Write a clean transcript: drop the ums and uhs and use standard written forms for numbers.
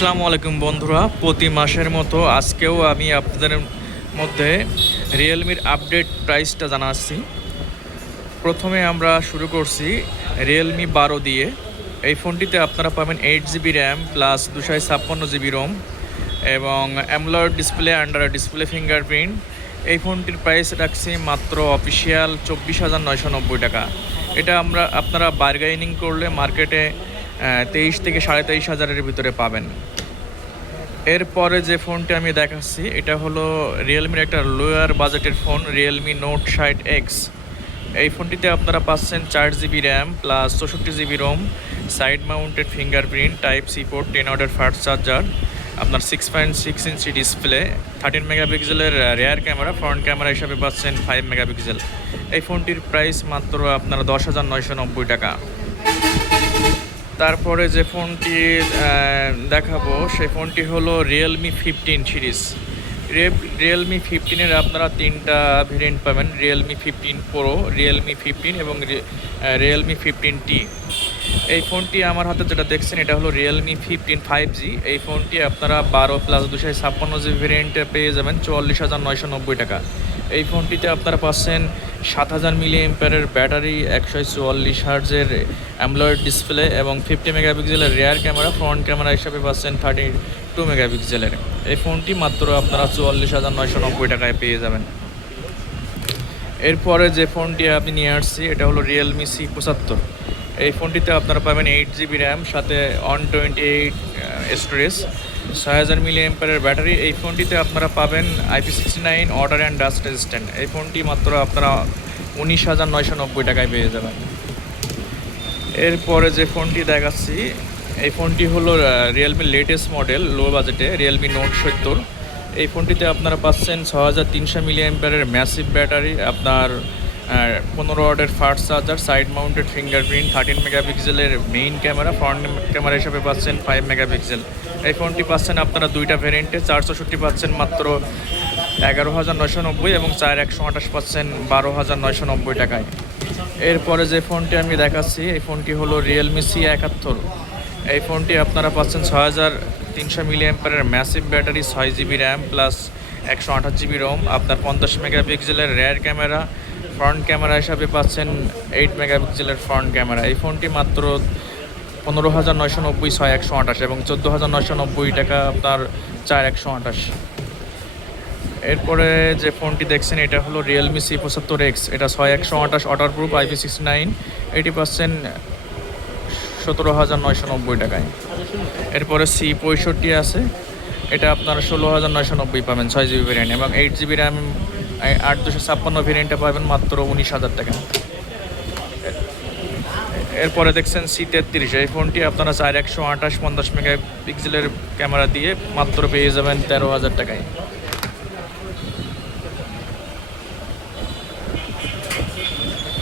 আসসালামু আলাইকুম বন্ধুরা, প্রতি মাসের মতো আজকেও আমি আপনাদের মধ্যে রিয়েলমির আপডেট প্রাইসটা জানাচ্ছি। প্রথমে আমরা শুরু করছি রিয়েলমি 12 দিয়ে। এই ফোনটিতে আপনারা পাবেন 8 GB RAM plus 256 GB ROM এবং AMOLED display, under display fingerprint. এই ফোনটির প্রাইস রাখছি মাত্র অফিসিয়াল 24,990 টাকা। এটা আপনারা বার্গেনিং করলে মার্কেটে 23 থেকে 23,500-এর ভিতরে পাবেন। এরপরে যে ফোনটি আমি দেখাচ্ছি এটা হলো রিয়েলমির একটা লোয়ার বাজেটের ফোন, রিয়েলমি নোট 60X। এই ফোনটিতে আপনারা পাচ্ছেন 4 GB RAM plus 64 GB ROM, side mounted fingerprint, type C port, 10 ওয়াটের ফাস্ট চার্জার, আপনার 6.6 ইঞ্চি ডিসপ্লে, 13 মেগাপিক্সেলের রেয়ার ক্যামেরা, ফ্রন্ট ক্যামেরা হিসাবে পাচ্ছেন 5 মেগাপিক্সেল। এই ফোনটির প্রাইস মাত্র আপনারা 10,990 টাকা। তারপরে যে ফোনটি দেখাবো সেই ফোনটি হলো রিয়েলমি 15 সিরিজ। রিয়েলমি 15-এর আপনারা তিনটা ভেরিয়েন্ট পাবেন, রিয়েলমি 15 প্রো, রিয়েলমি 15 এবং রিয়েলমি 15T। এই ফোনটি আমার হাতে যেটা দেখছেন এটা হলো রিয়েলমি 15 5G। এই ফোনটি আপনারা 12 প্লাস 256 ভেরিয়েন্টে পেয়ে যাবেন 44,990 টাকা। এই ফোনটিতে আপনারা পাচ্ছেন 7,000 মিলিঅ্যাম্পিয়ারের ব্যাটারি, 144 হার্টজের অ্যামোলেড ডিসপ্লে এবং 50 মেগাপিক্সেলের রেয়ার ক্যামেরা, ফ্রন্ট ক্যামেরা হিসাবে পাচ্ছেন 32 মেগাপিক্সেলের। এই ফোনটি মাত্র আপনারা 44,990 টাকায় পেয়ে যাবেন। এরপরে যে ফোনটি আমি নিয়ে আসছি এটা হলো রিয়েলমি C75। এই ফোনটিতে আপনারা পাবেন 8 জিবি র্যাম, সাথে 128 স্টোরেজ, 6,000 মিলিঅ্যাম্পিয়ারের ব্যাটারি। এই ফোনটিতে আপনারা পাবেন IP69 water and dust resistant. এই ফোনটি মাত্র আপনারা 19,990 টাকায় পেয়ে যাবেন। এরপরে যে ফোনটি দেখাচ্ছি এই ফোনটি হলো রিয়েলমির লেটেস্ট মডেল লো বাজেটে, রিয়েলমি নোট 70। এই ফোনটিতে আপনারা পাচ্ছেন 6,300 মিলিঅ্যাম্পিয়ারের ম্যাসিভ ব্যাটারি, আপনার 15 ওয়াটের fast charger, side mounted fingerprint, 13 মেগাপিক্সেলের মেইন ক্যামেরা, ফ্রন্ট ক্যামেরা হিসাবে পাচ্ছেন 5 মেগাপিক্সেল। এই ফোনটি পাচ্ছেন আপনারা দুইটা ভ্যারিয়েন্টে, 464 পাচ্ছেন মাত্র 11,990 এবং 4128 পাচ্ছেন 12,990 টাকায়। এরপরে যে ফোনটি আমি দেখাচ্ছি এই ফোনটি হলো রিয়েলমি C71। এই ফোনটি আপনারা পাচ্ছেন 6,300 মিলিঅ্যাম্পিয়ারের massive battery, 6 GB RAM plus 128 GB ROM, আপনার 50 মেগাপিক্সেলের রেয়ার ক্যামেরা, ফ্রন্ট ক্যামেরা হিসাবে পাচ্ছেন 8 মেগাপিক্সেলের ফ্রন্ট ক্যামেরা। এই ফোনটি মাত্র 15,990, 6,128 এবং 14,990 টাকা আপনার 4,128। এরপরে যে ফোনটি দেখছেন এটা হলো রিয়েলমি C75X। এটা 6,128 ওয়াটার প্রুফ, IP69, 80% 17,990 টাকায়। এরপরে C65 আছে, এটা আপনার 16,990 পাবেন 6 জিবি ভেরিয়েন্ট এবং 8 জিবি র্যাম 8,256 ভেরিয়েন্টে পাবেন মাত্র 19,000 টাকা। এরপরে দেখছেন C33। এই ফোনটি আপনারা 4128 50 মেগাপিক্সেলের ক্যামেরা দিয়ে মাত্র পেয়ে যাবেন 13,000 টাকায়।